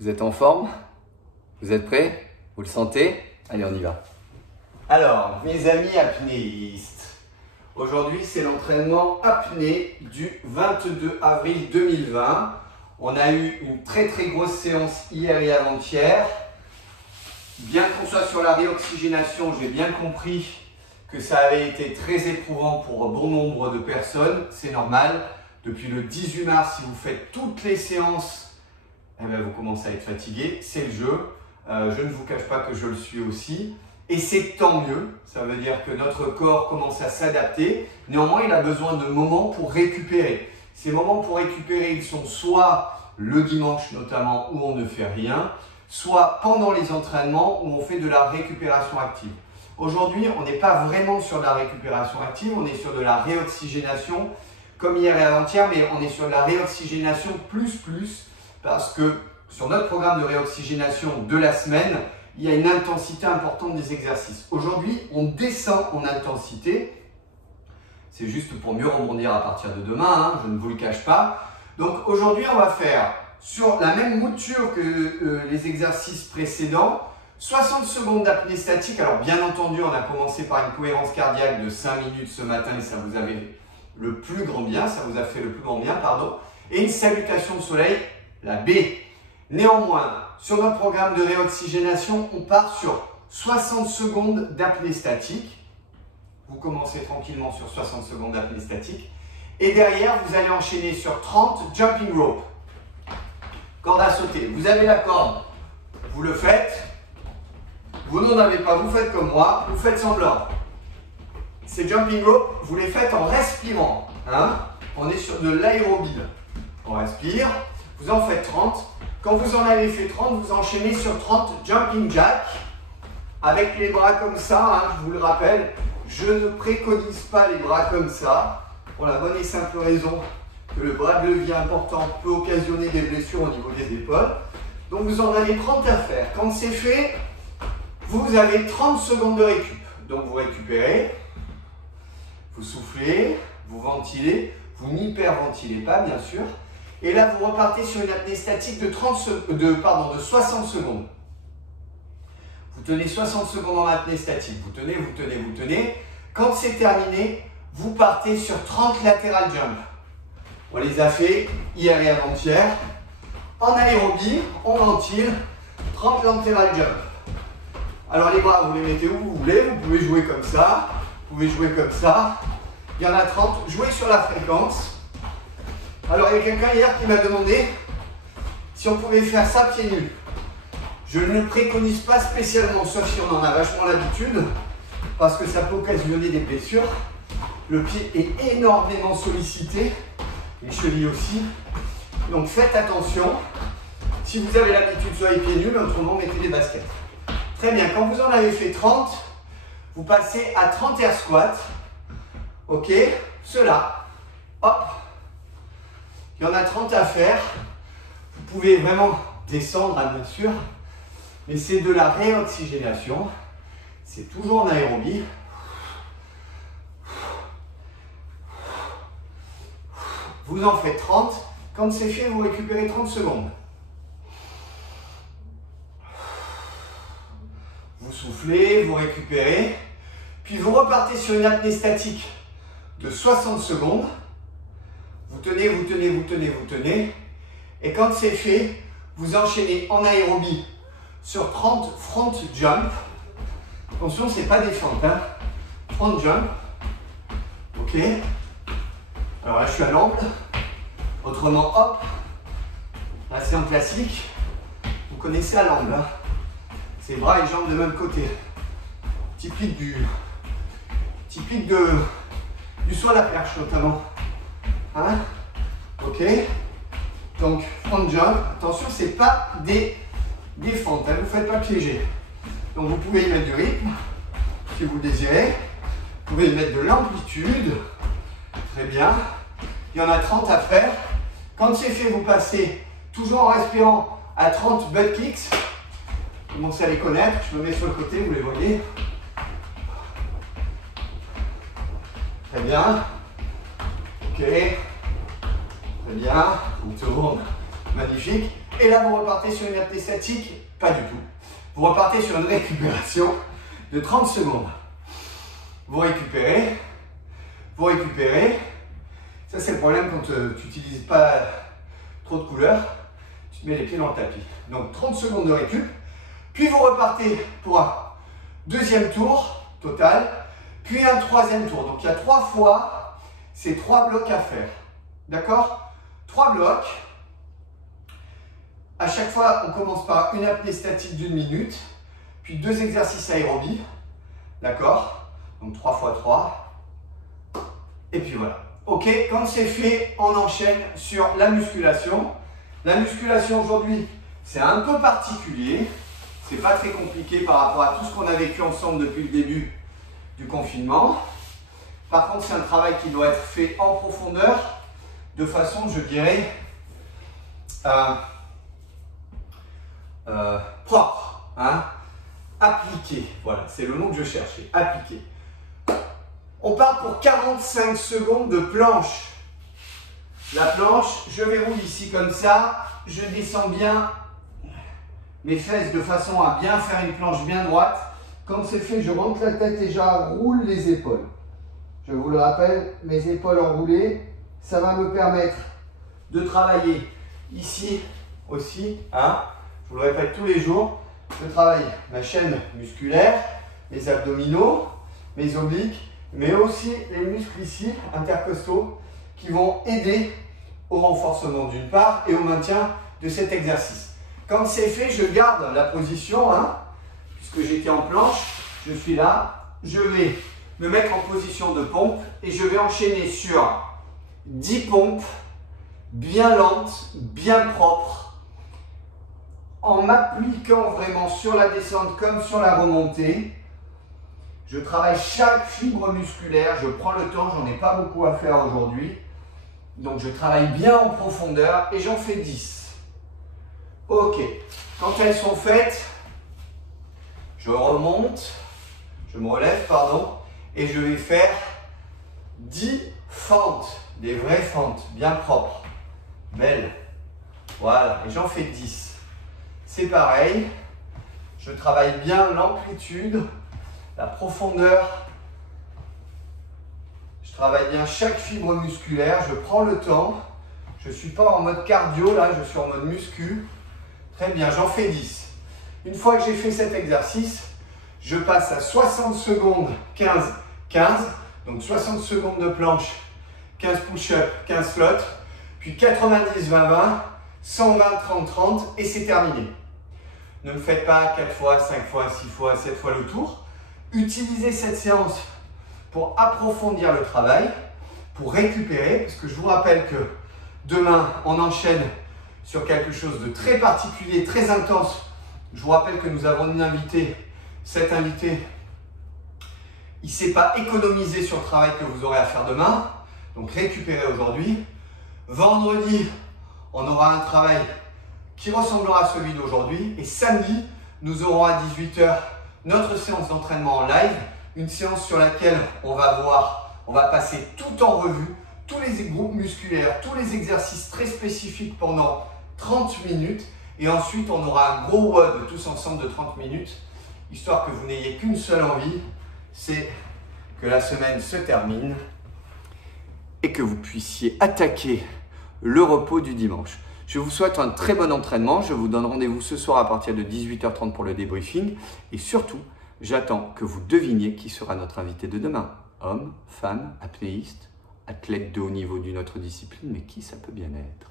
Vous êtes en forme? Vous êtes prêts? Vous le sentez? Allez, on y va. Alors, mes amis apnéistes, aujourd'hui c'est l'entraînement apnée du 22 avril 2020. On a eu une très grosse séance hier et avant-hier. Bien qu'on soit sur la réoxygénation, j'ai bien compris que ça avait été très éprouvant pour bon nombre de personnes. C'est normal. Depuis le 18 mars, si vous faites toutes les séances, eh bien, vous commencez à être fatigué. C'est le jeu. Je ne vous cache pas que je le suis aussi. Et c'est tant mieux. Ça veut dire que notre corps commence à s'adapter. Néanmoins, il a besoin de moments pour récupérer. Ces moments pour récupérer, ils sont soit le dimanche notamment où on ne fait rien, soit pendant les entraînements où on fait de la récupération active. Aujourd'hui, on n'est pas vraiment sur de la récupération active, on est sur de la réoxygénation comme hier et avant-hier, mais on est sur de la réoxygénation plus parce que sur notre programme de réoxygénation de la semaine, il y a une intensité importante des exercices. Aujourd'hui, on descend en intensité. C'est juste pour mieux rebondir à partir de demain, hein, je ne vous le cache pas. Donc aujourd'hui, on va faire sur la même mouture que les exercices précédents, 60 secondes d'apnée statique. Alors bien entendu, on a commencé par une cohérence cardiaque de 5 minutes ce matin et ça vous avait le plus grand bien, ça vous a fait le plus grand bien, pardon. Et une salutation au soleil, la B. Néanmoins, sur notre programme de réoxygénation, on part sur 60 secondes d'apnée statique. Vous commencez tranquillement sur 60 secondes d'apnée statique. Et derrière, vous allez enchaîner sur 30 jumping rope. Corde à sauter. Vous avez la corde, vous le faites. Vous n'en avez pas, vous faites comme moi, vous faites semblant. Ces jumping rope, vous les faites en respirant. Hein? On est sur de l'aérobie. On respire, vous en faites 30. Quand vous en avez fait 30, vous enchaînez sur 30 jumping jack. Avec les bras comme ça, hein, je vous le rappelle, je ne préconise pas les bras comme ça. Pour la bonne et simple raison que le bras de levier important peut occasionner des blessures au niveau des épaules. Donc vous en avez 30 à faire. Quand c'est fait, vous avez 30 secondes de récup. Donc vous récupérez, vous soufflez, vous ventilez, vous n'hyperventilez pas bien sûr. Et là vous repartez sur une apnée statique de 60 secondes. Vous tenez 60 secondes en apnée statique. Vous tenez, vous tenez, vous tenez. Quand c'est terminé, vous partez sur 30 lateral jump. On les a fait hier et avant-hier. En aérobie, on ventile, 30 lateral jump. Alors les bras, vous les mettez où vous voulez. Vous pouvez jouer comme ça, vous pouvez jouer comme ça. Il y en a 30. Jouez sur la fréquence. Alors il y a quelqu'un hier qui m'a demandé si on pouvait faire ça pieds nus. Je ne le préconise pas spécialement, sauf si on en a vachement l'habitude, parce que ça peut occasionner des blessures. Le pied est énormément sollicité, les chevilles aussi. Donc faites attention. Si vous avez l'habitude, soyez pieds nus, mais autrement, mettez des baskets. Très bien, quand vous en avez fait 30, vous passez à 30 air squat. Ok, cela. Hop. Il y en a 30 à faire. Vous pouvez vraiment descendre, hein, bien sûr. Mais c'est de la réoxygénation. C'est toujours en aérobie. Vous en faites 30. Quand c'est fait, vous récupérez 30 secondes. Vous soufflez, vous récupérez. Puis vous repartez sur une apnée statique de 60 secondes. Vous tenez, vous tenez, vous tenez, vous tenez. Et quand c'est fait, vous enchaînez en aérobie sur 30 front jump. Attention, ce n'est pas des fentes, hein. Front jump. Ok. Alors là, je suis à l'angle. Autrement, hop. Là, c'est en classique. Vous connaissez à l'angle. Hein. C'est bras et jambes de même côté. Typique du saut à la perche, notamment. Hein? Ok. Donc, front jump. Attention, ce n'est pas des fentes. Hein. Vous ne faites pas piéger. Donc, vous pouvez y mettre du rythme, si vous le désirez. Vous pouvez y mettre de l'amplitude. Très bien. Il y en a 30 à faire. Quand c'est fait, vous passez toujours en respirant à 30 butt kicks. Vous commencez à les connaître. Je me mets sur le côté, vous les voyez. Très bien. Ok. Très bien. On tourne. Magnifique. Et là, vous repartez sur une apnée statique? Pas du tout. Vous repartez sur une récupération de 30 secondes. Vous récupérez. Vous récupérez. Ça, c'est le problème quand tu n'utilises pas trop de couleurs. Tu te mets les pieds dans le tapis. Donc, 30 secondes de récup. Puis, vous repartez pour un deuxième tour total. Puis, un troisième tour. Donc, il y a 3 fois ces 3 blocs à faire. D'accord? 3 blocs. À chaque fois, on commence par une apnée statique d'1 minute. Puis 2 exercices aérobie. D'accord? Donc 3 x 3. Et puis voilà. Ok, quand c'est fait, on enchaîne sur la musculation. La musculation aujourd'hui, c'est un peu particulier. C'est pas très compliqué par rapport à tout ce qu'on a vécu ensemble depuis le début du confinement. Par contre, c'est un travail qui doit être fait en profondeur, de façon, je dirais, propre, hein? Appliqué. Voilà, c'est le mot que je cherchais. Appliqué. On part pour 45 secondes de planche. La planche, je verrouille ici comme ça. Je descends bien mes fesses de façon à bien faire une planche bien droite. Quand c'est fait, je rentre la tête et j'enroule les épaules. Je vous le rappelle, mes épaules enroulées, ça va me permettre de travailler ici aussi. Hein, je vous le répète tous les jours. Je travaille ma chaîne musculaire, mes abdominaux, mes obliques, mais aussi les muscles ici, intercostaux, qui vont aider au renforcement d'une part et au maintien de cet exercice. Quand c'est fait, je garde la position, hein, puisque j'étais en planche, je suis là, je vais me mettre en position de pompe et je vais enchaîner sur 10 pompes bien lentes, bien propres, en m'appliquant vraiment sur la descente comme sur la remontée. Je travaille chaque fibre musculaire, je prends le temps, j'en ai pas beaucoup à faire aujourd'hui. Donc je travaille bien en profondeur et j'en fais 10. Ok, quand elles sont faites, je remonte, je me relève, pardon, et je vais faire 10 fentes, des vraies fentes, bien propres, belles. Voilà, et j'en fais 10. C'est pareil, je travaille bien l'amplitude, la profondeur. Je travaille bien chaque fibre musculaire, je prends le temps. Je ne suis pas en mode cardio, là, je suis en mode muscu. Très bien, j'en fais 10. Une fois que j'ai fait cet exercice, je passe à 60 secondes, 15, 15. Donc 60 secondes de planche, 15 push-ups, 15 flottes. Puis 90, 20, 20, 120, 30, 30 et c'est terminé. Ne me faites pas 4 fois, 5 fois, 6 fois, 7 fois le tour. Utilisez cette séance pour approfondir le travail, pour récupérer, parce que je vous rappelle que demain, on enchaîne sur quelque chose de très particulier, très intense. Je vous rappelle que nous avons une invitée. Cet invité, il ne s'est pas économisé sur le travail que vous aurez à faire demain. Donc, récupérez aujourd'hui. Vendredi, on aura un travail qui ressemblera à celui d'aujourd'hui. Et samedi, nous aurons à 18 h notre séance d'entraînement en live. Une séance sur laquelle on va passer tout en revue, tous les groupes musculaires, tous les exercices très spécifiques pendant 30 minutes. Et ensuite, on aura un gros WOD tous ensemble de 30 minutes, histoire que vous n'ayez qu'une seule envie, c'est que la semaine se termine et que vous puissiez attaquer le repos du dimanche. Je vous souhaite un très bon entraînement. Je vous donne rendez-vous ce soir à partir de 18 h 30 pour le débriefing. Et surtout, j'attends que vous deviniez qui sera notre invité de demain. Homme, femme, apnéiste, athlète de haut niveau d'une autre discipline, mais qui ça peut bien être?